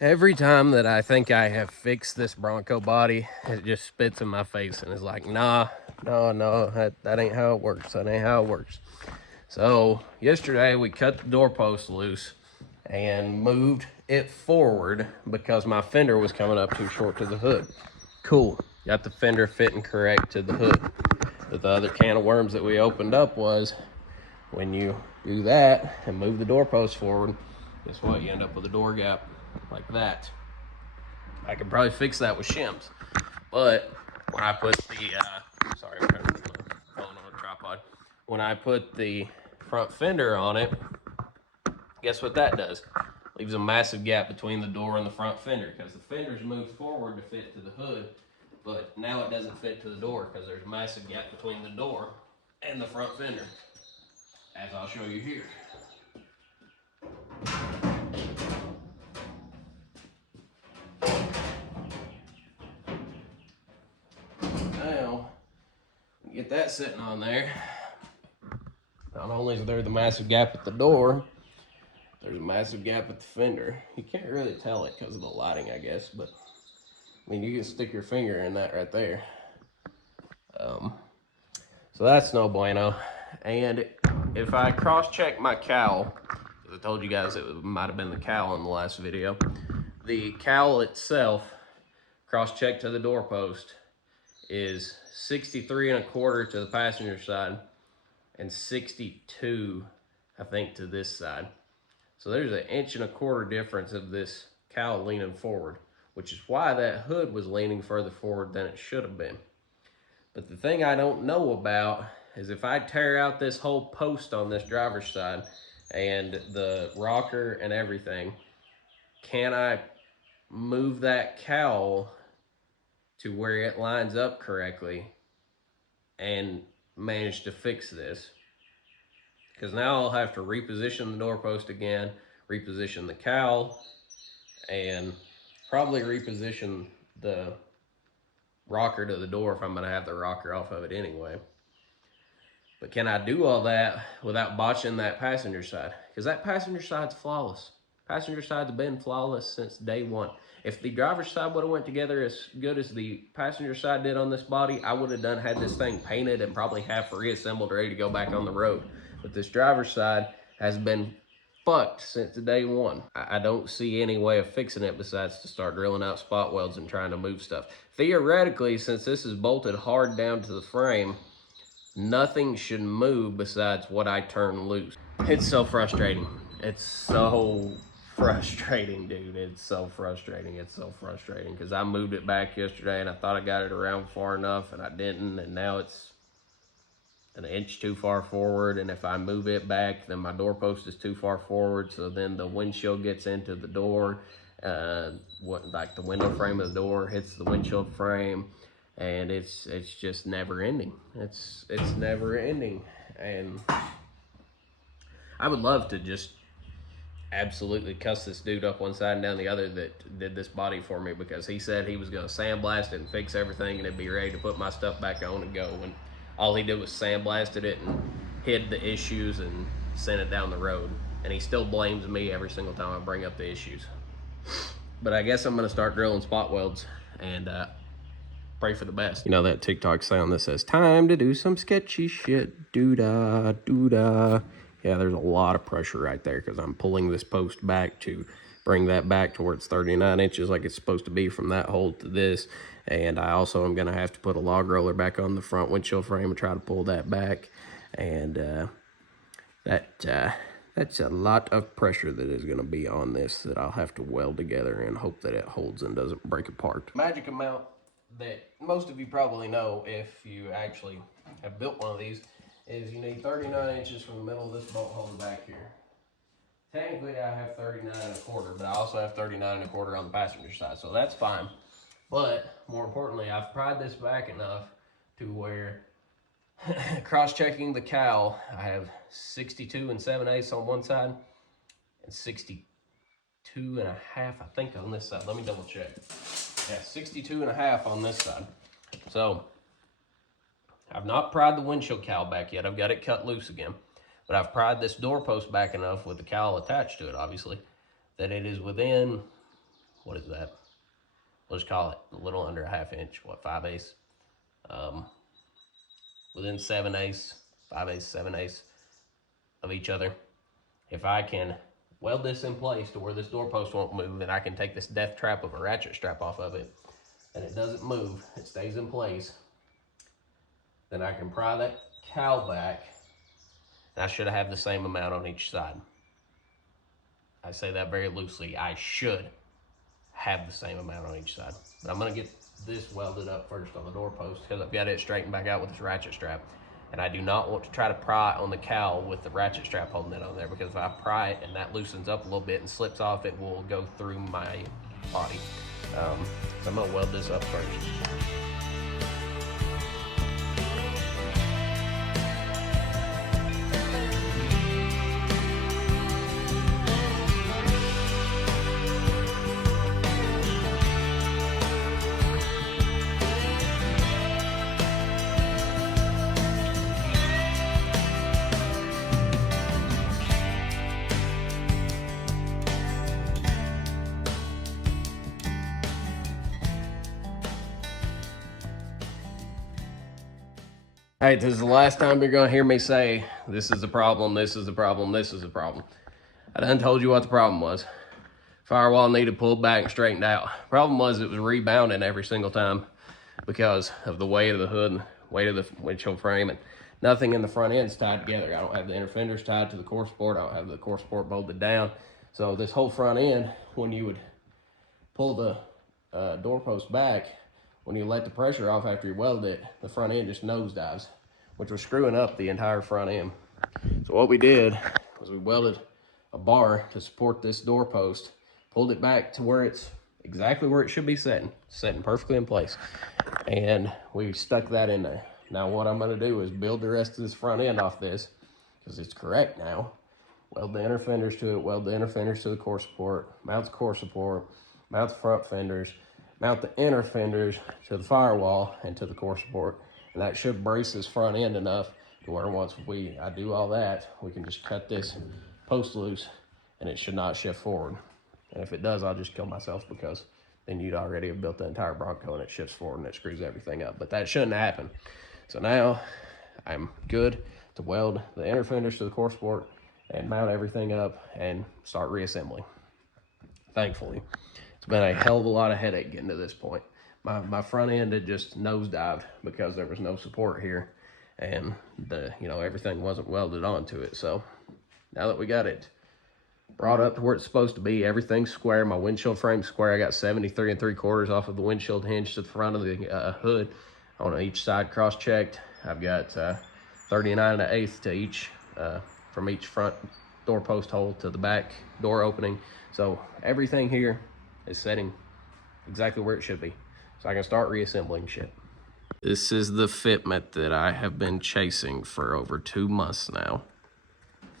Every time that I think I have fixed this Bronco body, it just spits in my face and is like, nah, no, that ain't how it works. That ain't how it works. So yesterday we cut the doorpost loose and moved it forward because my fender was coming up too short to the hood. Cool, got the fender fitting correct to the hood. But the other can of worms that we opened up was when you do that and move the doorpost forward, guess what? You end up with a door gap like that. I could probably fix that with shims, but when I put the sorry, I'm trying to put my phone on a tripod. When I put the front fender on it, guess what that does? Leaves a massive gap between the door and the front fender because the fender's moved forward to fit to the hood, but now it doesn't fit to the door because there's a massive gap between the door and the front fender, as I'll show you here. Now, get that sitting on there. Not only is there the massive gap at the door, there's a massive gap at the fender. You can't really tell it because of the lighting, I guess, but I mean, you can stick your finger in that right there. So that's no bueno. And if I cross-check my cowl, because I told you guys it might have been the cowl in the last video, the cowl itself, cross-check to the doorpost, is 63 1/4 to the passenger side and 62, I think, to this side. So there's an 1 1/4 difference of this cowl leaning forward, which is why that hood was leaning further forward than it should have been. But the thing I don't know about is if I tear out this whole post on this driver's side and the rocker and everything, can I move that cowl to where it lines up correctly and manage to fix this? Because now I'll have to reposition the doorpost again, reposition the cowl, and probably reposition the rocker to the door if I'm going to have the rocker off of it anyway. But can I do all that without botching that passenger side? Because that passenger side's flawless. Passenger side's been flawless since day one. If the driver's side would have went together as good as the passenger side did on this body, I would have had this thing painted and probably half reassembled, ready to go back on the road. But this driver's side has been fucked since day one. I don't see any way of fixing it besides to start drilling out spot welds and trying to move stuff. Theoretically, since this is bolted hard down to the frame, nothing should move besides what I turn loose. It's so frustrating. It's so frustrating, dude. It's so frustrating. It's so frustrating because I moved it back yesterday and I thought I got it around far enough and I didn't, and now it's an inch too far forward, and if I move it back, then my doorpost is too far forward, so then the windshield gets into the door, like the window frame of the door hits the windshield frame, and it's just never ending. It's never ending, and I would love to just absolutely cuss this dude up one side and down the other that did this body for me, because he said he was going to sandblast it and fix everything and it'd be ready to put my stuff back on and go, and all he did was sandblasted it and hid the issues and sent it down the road, and he still blames me every single time I bring up the issues. But I guess I'm going to start drilling spot welds and pray for the best. You know that TikTok sound that says time to do some sketchy shit, doo-dah, doo-dah. Yeah, there's a lot of pressure right there because I'm pulling this post back to bring that back towards 39 inches like it's supposed to be from that hole to this. And I also am going to have to put a log roller back on the front windshield frame and try to pull that back. And that's a lot of pressure that is going to be on this that I'll have to weld together and hope that it holds and doesn't break apart. Magic amount that most of you probably know if you actually have built one of these is you need 39 inches from the middle of this bolt hole back here. Technically I have 39 1/4, but I also have 39 1/4 on the passenger side, so that's fine. But more importantly, I've pried this back enough to where cross-checking the cowl, I have 62 7/8 on one side and 62 1/2, I think, on this side. Let me double check. Yeah, 62 1/2 on this side. So I've not pried the windshield cowl back yet. I've got it cut loose again. But I've pried this doorpost back enough with the cowl attached to it, obviously, that it is within what is that? Let's call it a little under a ½ inch, what, 5/8? Within 7/8, 5/8, 7/8 of each other. If I can weld this in place to where this doorpost won't move, and I can take this death trap of a ratchet strap off of it, and it doesn't move, it stays in place, then I can pry that cowl back, and I should have the same amount on each side. I say that very loosely. I should have the same amount on each side. But I'm gonna get this welded up first on the doorpost because I've got it straightened back out with this ratchet strap. And I do not want to try to pry on the cowl with the ratchet strap holding it on there, because if I pry it and that loosens up a little bit and slips off, it will go through my body. So I'm gonna weld this up first. Hey, this is the last time you're gonna hear me say, this is a problem, this is a problem, this is a problem. I done told you what the problem was. Firewall needed pulled back and straightened out. Problem was it was rebounding every single time because of the weight of the hood and weight of the windshield frame, and nothing in the front end is tied together. I don't have the inner fenders tied to the core support. I don't have the core support bolted down. So this whole front end, when you would pull the doorpost back, when you let the pressure off after you weld it, the front end just nosedives, which was screwing up the entire front end. So what we did was we welded a bar to support this doorpost, pulled it back to where it's exactly where it should be setting perfectly in place. And we stuck that in there. Now what I'm gonna do is build the rest of this front end off this, because it's correct now. Weld the inner fenders to it, weld the inner fenders to the core support, mount the core support, mount the front fenders, mount the inner fenders to the firewall and to the core support. And that should brace this front end enough to where once I do all that, we can just cut this post loose and it should not shift forward. And if it does, I'll just kill myself, because then you'd already have built the entire Bronco and it shifts forward and it screws everything up. But that shouldn't happen. So now I'm good to weld the inner fenders to the core support and mount everything up and start reassembling. Thankfully. It's been a hell of a lot of headache getting to this point. My front end had just nosedived because there was no support here, and everything wasn't welded onto it. So now that we got it brought up to where it's supposed to be, everything's square. My windshield frame's square. I got 73 3/4 off of the windshield hinge to the front of the hood on each side cross-checked. I've got 39 1/8 to each from each front doorpost hole to the back door opening. So everything here is setting exactly where it should be. So I can start reassembling shit. This is the fitment that I have been chasing for over 2 months now.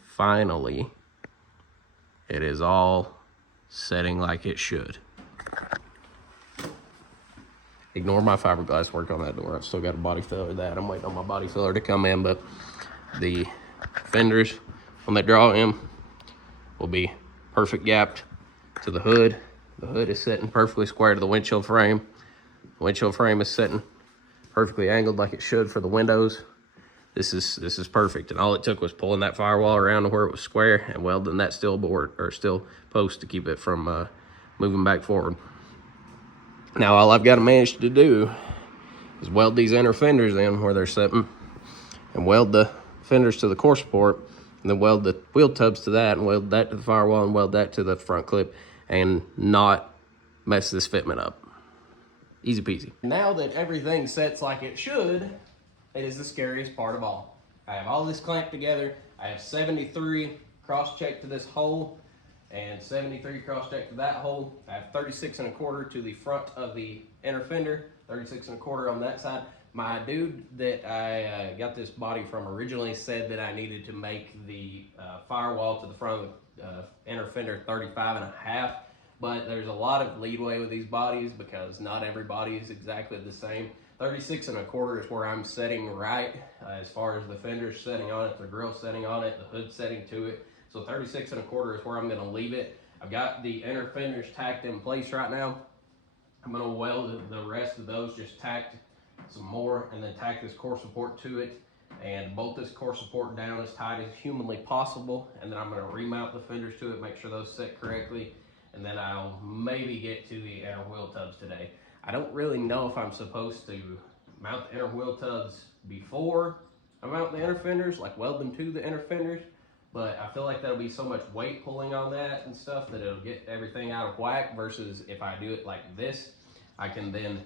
Finally, it is all setting like it should. Ignore my fiberglass work on that door. I've still got a body filler of that. I'm waiting on my body filler to come in, but the fenders, when they draw in, will be perfect gapped to the hood. The hood is sitting perfectly square to the windshield frame. The windshield frame is sitting perfectly angled like it should for the windows. This is perfect. And all it took was pulling that firewall around to where it was square and welding that steel post to keep it from moving back forward. Now all I've got to manage to do is weld these inner fenders in where they're sitting, and weld the fenders to the core support, and then weld the wheel tubs to that, and weld that to the firewall, and weld that to the front clip, and not mess this fitment up. Easy peasy. Now that everything sets like it should, it is the scariest part of all. I have all this clamped together. I have 73 cross-checked to this hole and 73 cross-checked to that hole. I have 36 1/4 to the front of the inner fender, 36 1/4 on that side. My dude that I got this body from originally said that I needed to make the firewall to the front of the inner fender 35 1/2, but there's a lot of leeway with these bodies because not every body is exactly the same. 36 1/4 is where I'm setting right as far as the fender's setting on it, the grill setting on it, the hood setting to it. So 36 1/4 is where I'm gonna leave it. I've got the inner fenders tacked in place right now. I'm gonna weld the rest of those, just tacked some more, and then tack this core support to it and bolt this core support down as tight as humanly possible. And then I'm gonna remount the fenders to it, make sure those sit correctly, and then I'll maybe get to the inner wheel tubs today. I don't really know if I'm supposed to mount the inner wheel tubs before I mount the inner fenders, like weld them to the inner fenders, but I feel like that'll be so much weight pulling on that and stuff that it'll get everything out of whack, versus if I do it like this, I can then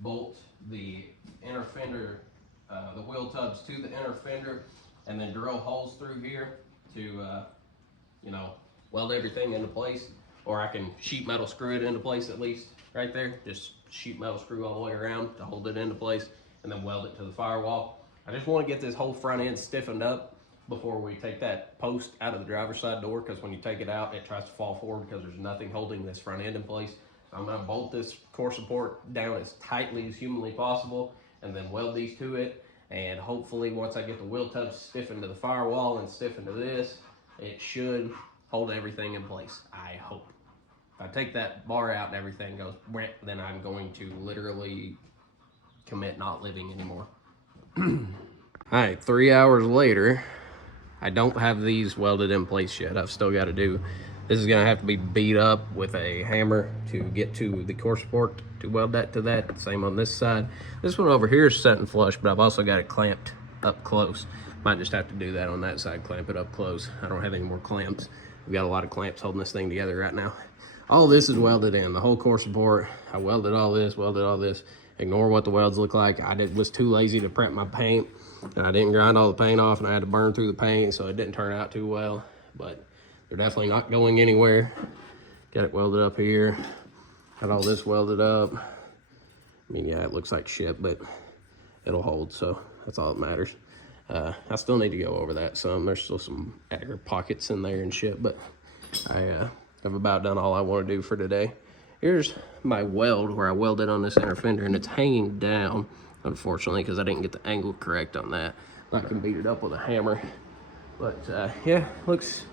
bolt the inner fender, the wheel tubs to the inner fender, and then drill holes through here to, you know, weld everything into place. Or I can sheet metal screw it into place, at least right there. Just sheet metal screw all the way around to hold it into place, and then weld it to the firewall. I just want to get this whole front end stiffened up before we take that post out of the driver's side door, because when you take it out, it tries to fall forward because there's nothing holding this front end in place. So I'm going to bolt this core support down as tightly as humanly possible, and then weld these to it. And hopefully once I get the wheel tubs stiffened to the firewall and stiffened to this, it should hold everything in place, I hope. If I take that bar out and everything goes, then I'm going to literally commit not living anymore. All right, 3 hours later, I don't have these welded in place yet. I've still got to do, this is gonna have to be beat up with a hammer to get to the core support to weld that to that. Same on this side. This one over here is set and flush, but I've also got it clamped up close. Might just have to do that on that side, clamp it up close. I don't have any more clamps. We've got a lot of clamps holding this thing together right now. All this is welded in, the whole core support. I welded all this, Ignore what the welds look like. I was too lazy to prep my paint, and I didn't grind all the paint off, and I had to burn through the paint, so it didn't turn out too well. But they're definitely not going anywhere. Got it welded up here. Got all this welded up. I mean, yeah, it looks like shit, but it'll hold, so that's all that matters. I still need to go over that some. There's still some air pockets in there and shit, but I've about done all I want to do for today. Here's my weld where I welded on this inner fender, and it's hanging down, unfortunately, because I didn't get the angle correct on that. I can beat it up with a hammer. But yeah, looks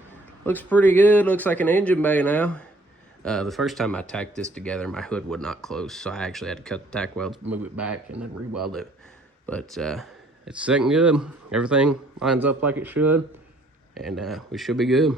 pretty good. Looks like an engine bay now. The first time I tacked this together, my hood would not close, so I actually had to cut the tack welds, move it back, and then re-weld it. But it's sitting good. Everything lines up like it should, and we should be good.